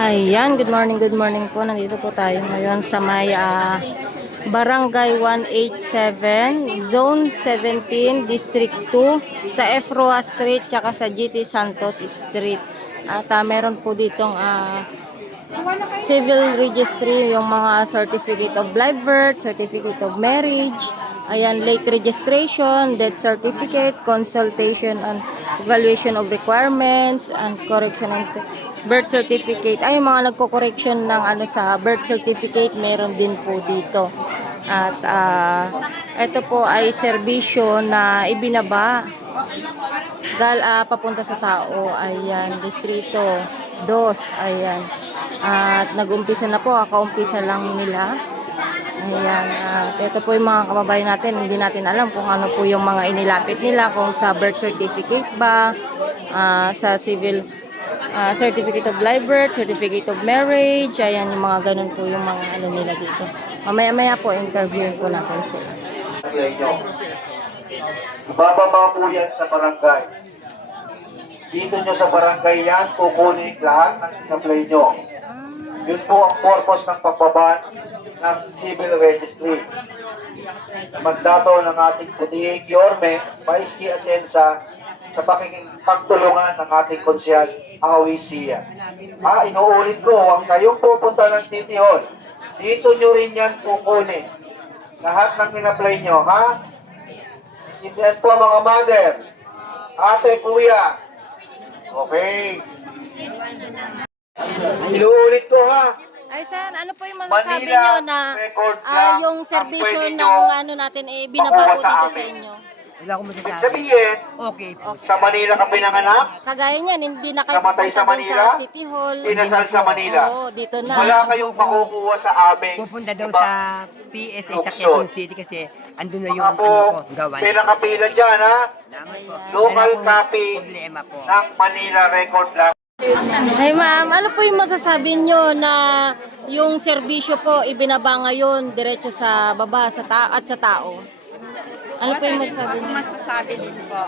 Ayan, good morning po. Nandito po tayo ngayon sa may Barangay 187, Zone 17, District 2, sa Efroa Street, tsaka sa GT Santos Street. At meron po ditong civil registry, yung mga certificate of live birth, certificate of marriage, ayan, late registration, death certificate, consultation and evaluation of requirements, and correction and birth certificate. Ay, yung mga nagko-correction ng sa birth certificate, meron din po dito. At ito po ay serbisyo na ibinaba papunta sa tao. Ayan, distrito 2, ayan. At nag-umpisa na po, kakaumpisa lang nila. Ayan, ito po yung mga kababayan natin, hindi natin alam kung ano po yung mga inilapit nila, kung sa birth certificate ba, sa civil certificate of live birth, certificate of marriage, ayan, yung mga ganun po yung mga nila dito. Mamaya-maya po, interviewin po natin sila. Ibababa po yan sa barangay. Dito nyo sa barangay yan, kukunin lahat ng in-apply nyo. Yun po ang purpose ng pagbaba ng civil registry. Magdato ng ating putihing Yorme, Paiski Atienza, sa pagtulungan ng ating konsyal, Awisia. Inuulit ko, huwag kayong pupunta ng City Hall. Dito nyo rin yan kukunin. Lahat ng in-apply nyo, ha? Yan po mga mother, ate, kuya. Okay. Inuulit ko, ha? Ay, sir, ano po yung masasabi nyo na yung serbisyo ng natin binaba po dito sa inyo? Wala akong masasabi. Sabihin, Okay. sa Manila ka pinanganak, Kagaya niyan, hindi na kayo namatay pupunta sa doon Manila, sa City Hall. pinasal sa Manila. Oo, dito na. Wala kayong makukuha sa aming Pupunta daw ibang sa PSA sa lungsod. Quezon City kasi andun na yung Mga po, gawain. pinakapila dyan, ha? Salamat po. Local Wala akong copy problema po. ng Manila record lang. Hey ma'am, ano po yung masasabi nyo na yung serbisyo po ibinaba ngayon diretso sa baba at sa tao? Ano po yung masasabi Ako nyo? masasabi din po.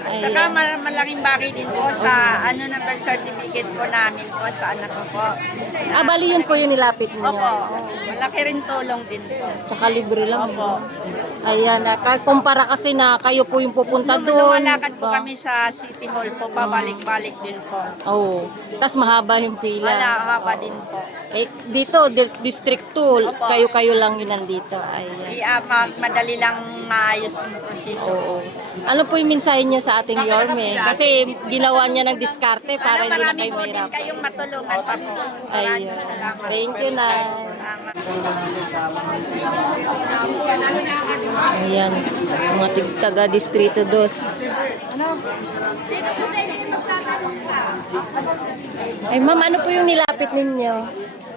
Ay, Saka malaking bagay din po sa ng birth certificate po namin po sa anak ko po. bali yun po yung nilapit niyo. Opo, malaki rin tulong din po. Tsaka libre lang. Opo. Ayan, kumpara kasi na kayo po yung pupunta doon. Lumalakad po kami sa City Hall po, pabalik-balik din po. Oo. Tapos mahaba yung pila. Wala haba din po. Eh, dito, District 2, Opo. kayo-kayo lang yun nandito. Ayan. Madali lang maayos yung proseso. Oo. Ano po yung mensahe niyo sa ating Yorme? Kasi ginawa niya ng diskarte para hindi na Marami kayo po din mahirapan. kayong matulungan pa po. Maraming Ayun. salamat. Thank you na. Salamat. Ayan, mga taga Distrito 2. Ay ma'am, ano po yung nilapit ninyo?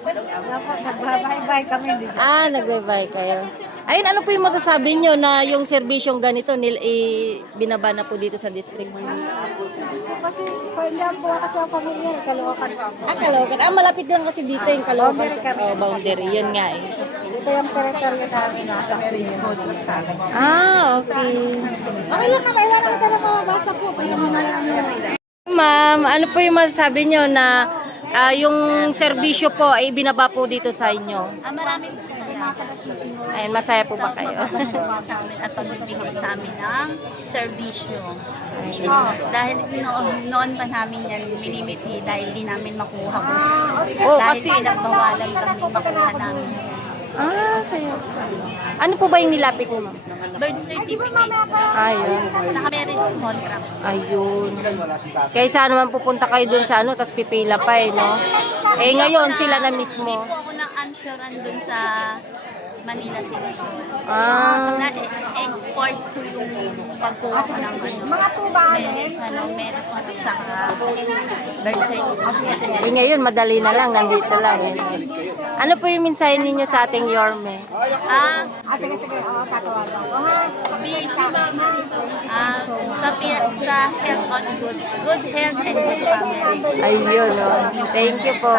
Nagbabay kami dito. Nagbabay kayo. Ayun, ano po yung masasabi nyo na yung serbisyong ganito binaba na po dito sa district? Kasi pandiyan po kasi ang pamilya, Caloocan. Caloocan. Malapit lang kasi dito yung Caloocan. Boundary. Yun nga eh. Ito yung territory namin nasa Swisswood. Okay. Okay lang naman, wala naman tayo mababasa po. Kaya mamaya Ma'am, ano po yung masasabi nyo na yung serbisyo po ay binaba po dito sa inyo? Maraming masaya. Ayun, masaya po ba kayo? Sa amin at pagbibigay sa amin ng serbisyo. Dahil noon pa namin yan minimiti dahil di namin makuha ko. Dahil kasi pinagbawalan kami makuha namin. kaya. Ano po ba yung nilapit mo, ma'am? Birth certificate. Ayun. Naka-marriage contract. Ayun. Kaysa naman pupunta kayo dun sa tapos pipila pa no? Eh ngayon sila na mismo. Hindi po ako na-answeran dun sa Manila City. Na-export ko yung pagkuha ko ng mga tubahin. Meron ko sa birth certificate. Eh ngayon madali na lang, nandito lang. Ano po yung mensahe ninyo sa ating Yorme? sige, tatawagan ko. Sa health on good health and good family. Ayun, Thank you po.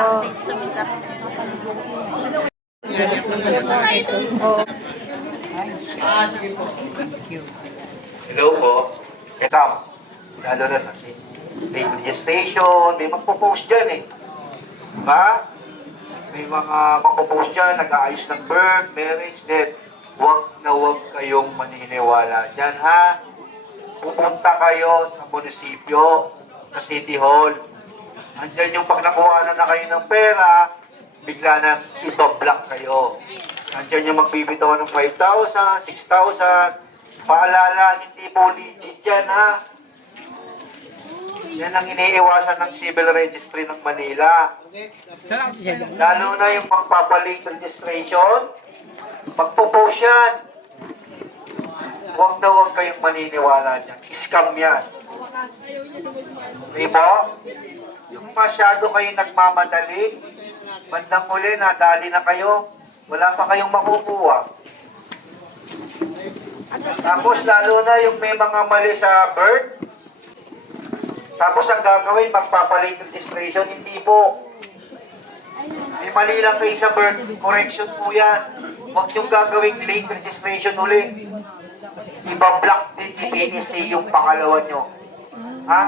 Hello po. Ito, lalo na sa state registration, may magpo-post dyan eh. Diba? May mga makupost dyan, nag-aayos ng birth, marriage, death. Huwag na huwag kayong maniniwala dyan, ha? Pupunta kayo sa munisipyo, sa City Hall. Andyan yung pag nakuha na kayo ng pera, bigla na ito-block kayo. Andyan yung magbibitaw ng 5,000, 6,000. Paalala, hindi po legit yan, ha? Yan ang iniiwasan ng civil registry ng Manila. Lalo na yung magpapalate registration, magpo-post yan. Huwag na huwag kayong maniniwala dyan. Scam yan. Okay po? Yung masyado kayong nagmamadali, bandang huli, nadali na kayo, wala pa kayong makukuha. Tapos lalo na yung may mga mali sa birth, tapos ang gagawin, magpapalate registration, hindi po. May mali lang kayo sa birth, correction po yan. Huwag yung gagawing late registration uli. Iba-block din ni PSA yung pangalawa nyo. Ha?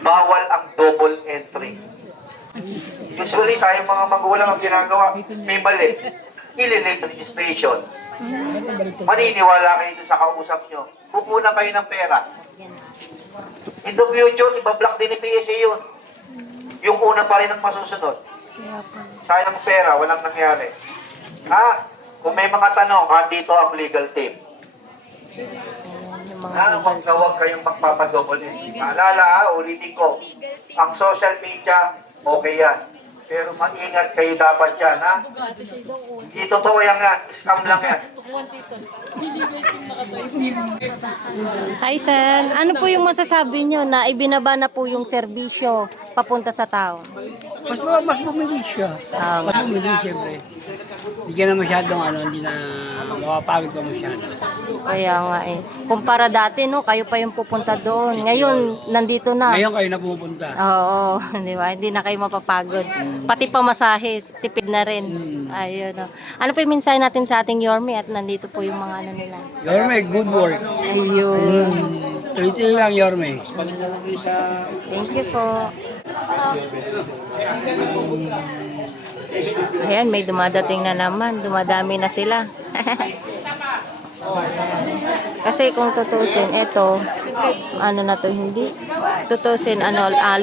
Bawal ang double entry. Usually, tayong mga magulang ang ginagawa, may mali. Ililate registration. Maniniwala kayo sa kausap nyo. Kukunan kayo ng pera. In the future, iba-block din ni PSA yun. Yung una pa rin ang masusunod. Sayang pera, walang nangyari. Ha? Kung may mga tanong, dito ang legal team. Huwag na huwag kayong magpapadouble entry. Maalala, ulitin ko, ang social media, okay yan. Pero mag-ingat kayo dapat yan, ha? Hindi totoo yan, scam lang yan. Hi, Sen. Ano po yung masasabi nyo na ibinaba na po yung serbisyo papunta sa town? Mas bumili siya. Mas bumili siyempre. Hindi ka na masyadong hindi na mapapagod ka masyado. Kaya nga eh. Kumpara dati, no, kayo pa yung pupunta doon. Ngayon, nandito na. Ngayon kayo na pupunta. Oo, di ba? Hindi na kayo mapapagod. Pati pamasahe, tipid na rin. Ayun, no. Ano po yung mensahe natin sa ating Yorme at nandito po yung mga ano nila? Yorme, good work. Ayun. Tuloy-tuloy lang, Yorme. Thank you po. Ayan, may dumadating na naman. Dumadami na sila. Kasi kung tutusin, eto, ano na to, hindi. Tutusin,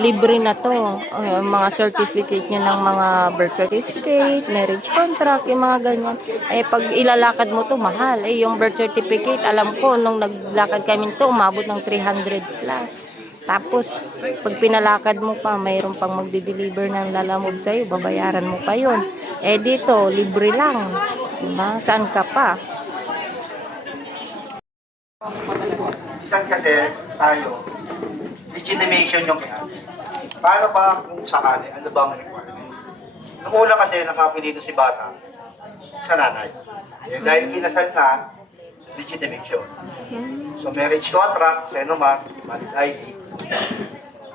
libre na to. Mga certificate nyo ng mga birth certificate, marriage contract, yung mga ganyan. Eh, pag ilalakad mo to, mahal. Eh, yung birth certificate, alam ko, nung naglakad kami to, umabot ng 300 plus. Tapos, pag pinalakad mo pa, mayroon pang magdi-deliver ng lalamove sa'yo, babayaran mo pa yun. Eh, dito, libre lang. Diba? Saan ka pa? Minsan kasi tayo, legitimation yung yan. Paano ba kung sakali, ano ba ang requirement? Nung una kasi nakapilito si bata sa nanay. Eh, dahil kinasal na, legitimation. So marriage contract, senumat, valid ID.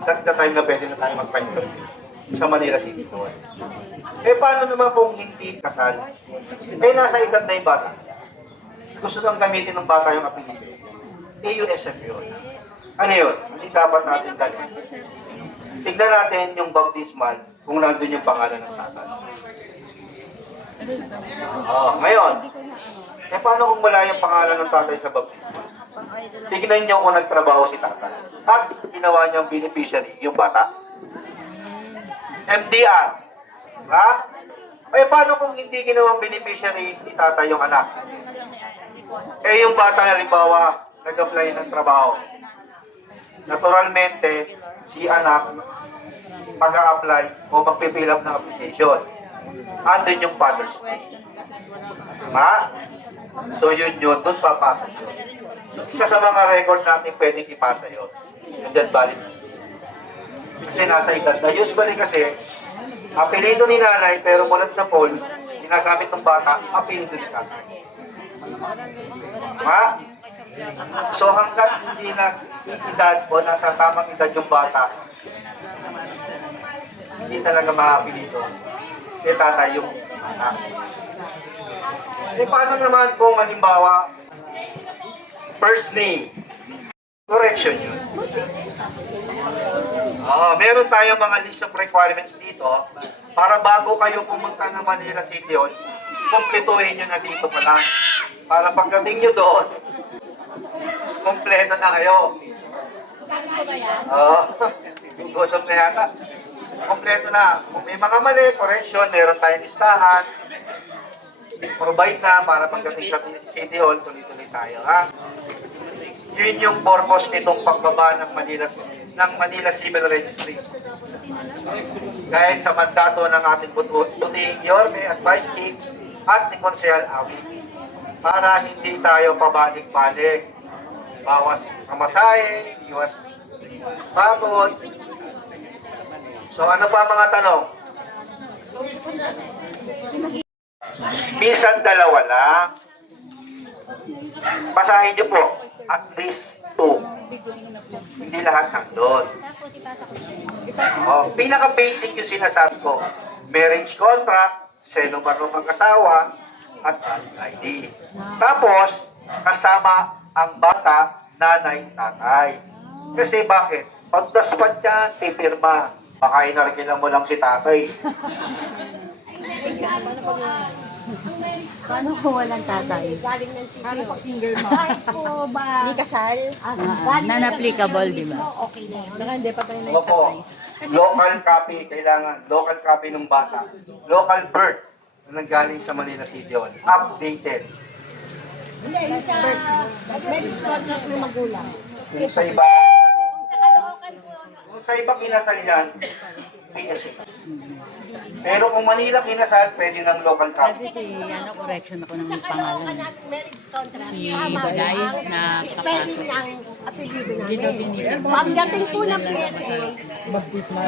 That's the time na pwede na tayo magpa-interview sa Manila City Hall. Eh paano naman kung hindi kasal? Eh nasa edad na yung bata. Gusto nang gamitin ng bata yung apelido. AUSF yun. Ano yun? Hindi dapat natin dalhin. Tignan natin yung baptismal kung nandun yung pangalan ng tatay. Ngayon, eh paano kung wala yung pangalan ng tatay sa baptismal? Tignan nyo kung nagtrabaho si tatay. At ginawa niyang beneficiary yung bata. MDR. Ha? Eh paano kung hindi ginawang beneficiary ni tatay yung anak? Eh yung bata na halimbawa, nag-apply ng trabaho. Naturalmente, si anak mag-a-apply o mag-fill up ng application. Andun yung father's name. Tama? So yun, doon papasok yun. So isa sa mga record natin pwedeng ipasa yun. Yung dead valid. Kasi nasa edad na. Usually kasi, apelido ni nanay, pero mulat sa poll, ginagamit ng bata, apelido ni tatay. Ha? So hanggat hindi na edad o nasa tamang edad yung bata, hindi talaga maapelido. Eh tatay yung anak. Eh paano naman kung halimbawa, first name, correction yun. Meron tayong mga list of requirements dito para bago kayo pumunta ng Manila City Hall, kumpletuhin nyo na dito pa lang. Para pagdating nyo doon, kompleto na kayo. Gutom na yata. Kompleto na. Kung may mga mali, correction, meron tayong listahan. Provide na para pagdating sa City Hall, tuloy-tuloy tayo. Yun yung purpose nitong pagbaba ng Manila Civil Registry. Dahil sa mandato ng ating Buting Yorme at Vice Chief at ni Konsehal Awi, para hindi tayo pabalik-balik. Bawas pamasahe, iwas pagod. So ano pa mga tanong? Minsan dalawa lang. Basahin niyo po. At least 2. Hindi lahat nandun. Pinaka-basic yung sinasabi ko. Marriage contract, senuman ng mag-asawa, at valid ID. Tapos, kasama ang bata, nanay, tatay. Kasi bakit? Pagdaspat niya, pipirma. Baka inarkilan mo lang si tatay. Paano kung walang tatay? Galing ng city. Paano pag single mo? Kahit po ba? Hindi kasal? Non-applicable, di ba? Okay na yun. Baka hindi pa tayo na Opo. Local copy, kailangan. Local copy ng bata. Local birth na nanggaling sa Manila City Hall. Updated. Hindi, yung sa marriage contract ng magulang. Kung sa iba, Saka local po. kung sa iba kinasal yan, PSA. Pero kung Manila kinasal, pwede ng local copy. Correction ako ng Sa Caloocan natin marriage contract. Si tama Bagay ang na spelling ng apelido namin. Pagdating po ng PSA,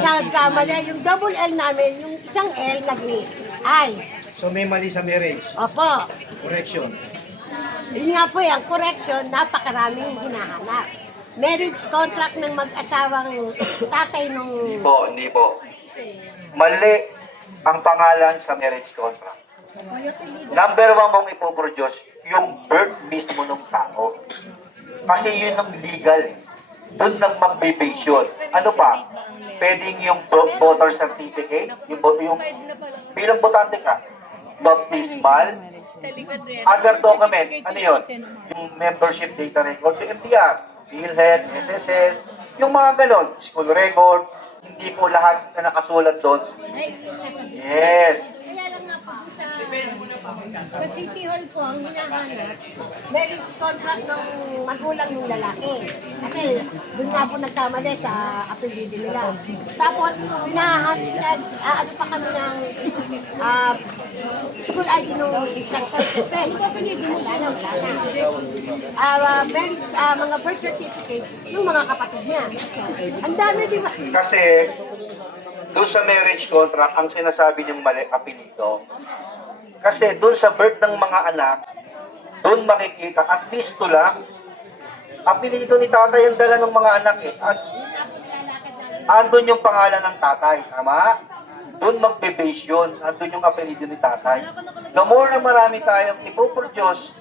nagkamali yung double L namin, yung isang L nag-I. So may mali sa marriage. Opo. Correction. Yun nga po yan, correction, napakaraming hinahanap. Marriage contract ng mag-asawang tatay nung... Hindi po. Mali ang pangalan sa marriage contract. Number 1 mong ipoproduce, yung birth mismo ng tao. Kasi yun ang legal. Doon nang mag-base yun. Ano pa? Pwedeng yung voter certificate, yung bilang botante ka, baptismal, other document, ano yun? Yung membership data record, yung MTR, PhilHealth, SSS, yung mga ganon, school record, hindi po lahat na nakasulat doon. Yes. Kaya lang nga po sa City Hall po, ang hinahanap, marriage contract ng magulang ng lalaki. Kasi doon nga po nagkamali sa apelido nila. Tapos, ano pa kami ng school ID nung isang marriage, mga birth certificate, yung mga kapatid niya. Ang dami, di ba? Kasi, doon sa marriage contract, ang sinasabi niyong mali, apelido. Kasi doon sa birth ng mga anak, doon makikita, at least to lang, apelido ni tatay ang dala ng mga anak eh. At andun yung pangalan ng tatay, tama? Doon magbe-base yun, andun yung apelido ni tatay. The more na marami tayong ipoproduce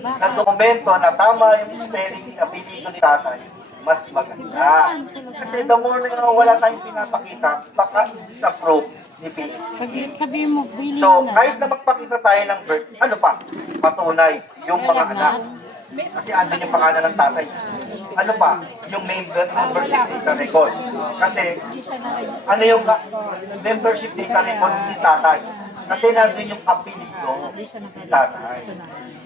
na dokumento na tama yung spelling ng apelido ni tatay, mas maganda. Kasi the more na wala tayong pinapakita, baka sa proof ni PSA. So, kahit na magpakita tayo ng birth, ano pa? Patunay yung mga anak. Kasi andun yung pangalan ng tatay. Ano pa? Yung membership data record. Kasi, ano yung membership data record ni tatay? Kasi nandun yung apelido ni tatay.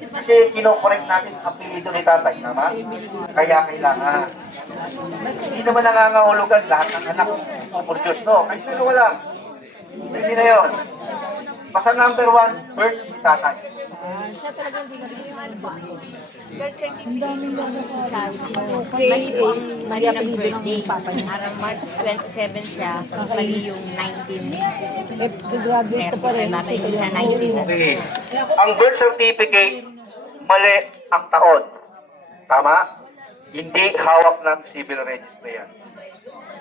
Kasi kinokorek natin ang apelido ni tatay, tama? Kaya kailangan. Hindi naman nangangahulugan lahat ng anak ipoproduce, no? Kahit na wala. Hindi na yun. Basta number 1, birth ni tatay. Mali ang birthday. Parang March 27 siya. Mali yung 19. Graduate pa rin. Siya 19. Okay. Ang birth certificate, mali ang taon. Tama? Hindi hawak ng civil registry yan.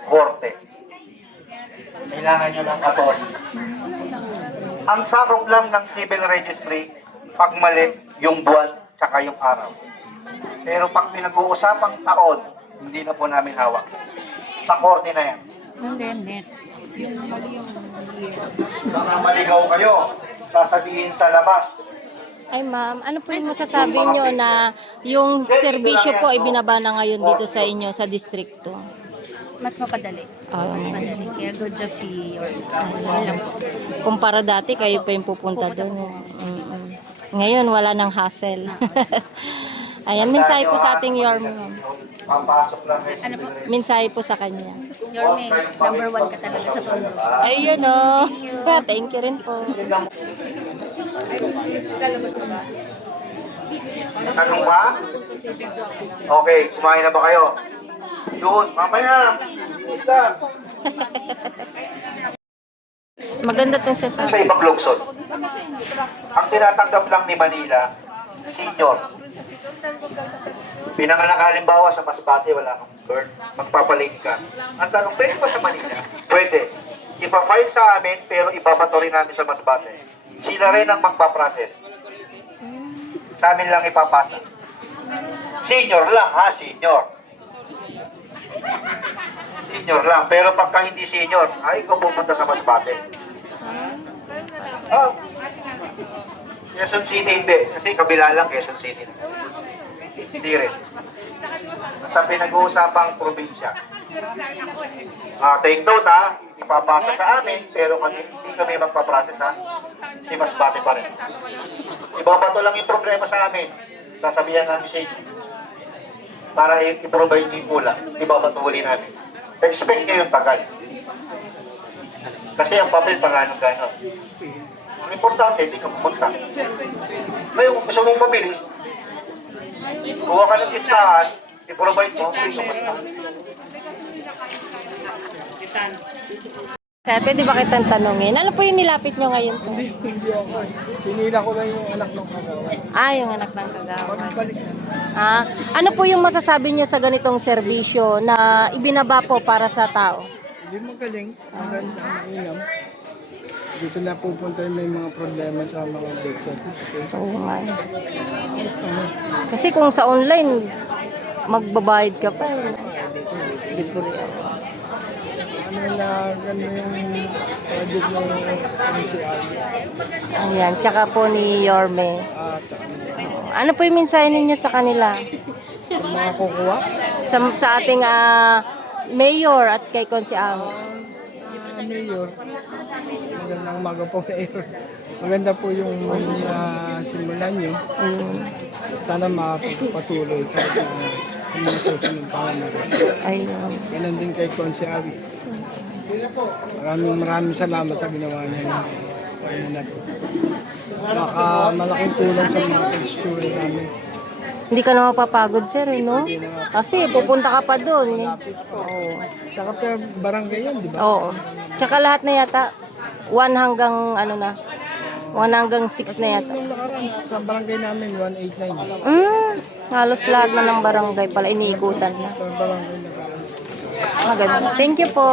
Korte. Kailangan nyo ng attorney. Ang sakop lang ng civil registry, pag mali, yung buwan, tsaka yung araw. Pero pag pinag-uusapang taon, hindi na po namin hawak. sa korte na yan. Hindi, net. Baka maligaw kayo, sasabihin sa labas. Ay ma'am, ano po yung masasabi nyo na yung serbisyo po ay binaba na ngayon dito sa inyo, sa distrikto? Mas mapadali. Mas madali. Kaya good job si Yorme. Kumpara dati, kayo pa yung pupunta doon. Ngayon, wala nang hassle. Ayan, mensahe po sa ating Yorme. Papasok lang kayo. Mensahe po sa kanya. Yorme, number 1 ka talaga sa tondo. Ayun o. Thank you rin po. Tanong ba? Okay, kumain na ba kayo? Doon, mamaya. Isda. Maganda itong Sa sasabi. ibang lungsod. Ang tinatanggap lang ni Manila, senior. Pinanganak halimbawa sa Masbate, wala kang bird, magpapaling ka. Ang tanong, pwede ba sa Manila? Pwede. Ipa-file sa amin, pero ibabato rin namin sa Masbate. Sila rin ang magpaprocess. Sa amin lang ipapasa. Senior lang ha, senior. Senior lang. Pero pagka hindi senior, ay ikaw pupunta sa Masbate. Oh. Quezon City hindi. Kasi kabila lang Quezon City. Hindi rin. Sa pinag-uusapang probinsya. Take note ha, ipapasa sa amin, pero hindi kami magpaprocess ha. Si Masbate pa rin. Ibabato lang yung problema sa amin. Sasabihan namin sa inyo. Para i-provide yung kulang, ibabato uli namin. Expect nyo yung tagal. Kasi ang papel pagano-gano. Ang importante, hindi ka pumunta. Ngayon, kung gusto mong mabilis, kuha ka ng listahan, i-provide mo, hindi ka pumunta. Kaya pwede ba kitang tanungin? Ano po yung nilapit nyo ngayon? Sir? Hindi ako. Pinila ko lang yung anak ng kagawa. Yung anak ng kagawa. Pagbalik na. Ano po yung masasabi nyo sa ganitong serbisyo na ibinaba po para sa tao? Hindi magaling. Maganda ang inam. Dito na pupunta yung may mga problema sa mga birth certificate. Oo nga. Kasi kung sa online, magbabayad ka pa. Hindi ko rin. Ano na gano'n yung project ng NCR. Ayan, tsaka po ni Yorme. Tsaka Ano po yung mensahe ninyo sa kanila? sa mga kukuha. Sa ating mayor at kay Konsi Amo. Mayor. Magandang umaga po, Mayor. Maganda po yung simulan nyo. Sana mapatuloy sa mga susunod pangalan. Ayun. Ganon din kay Konsi Avi. Maraming salamat sa ginawa niya. Ano na to. Baka malaking tulong sa mga student namin. Hindi ka na mapapagod, sir, no? Kasi pupunta ka pa doon. Oo. Saka pa barangay yan, di ba? Oo. Tsaka lahat na yata, 1 hanggang 1 hanggang 6 na yata. Nung nakaraan, sa barangay namin, 189. Halos lahat na ng barangay pala iniikutan na. Sa barangay nakaraan. Maganda. Thank you po.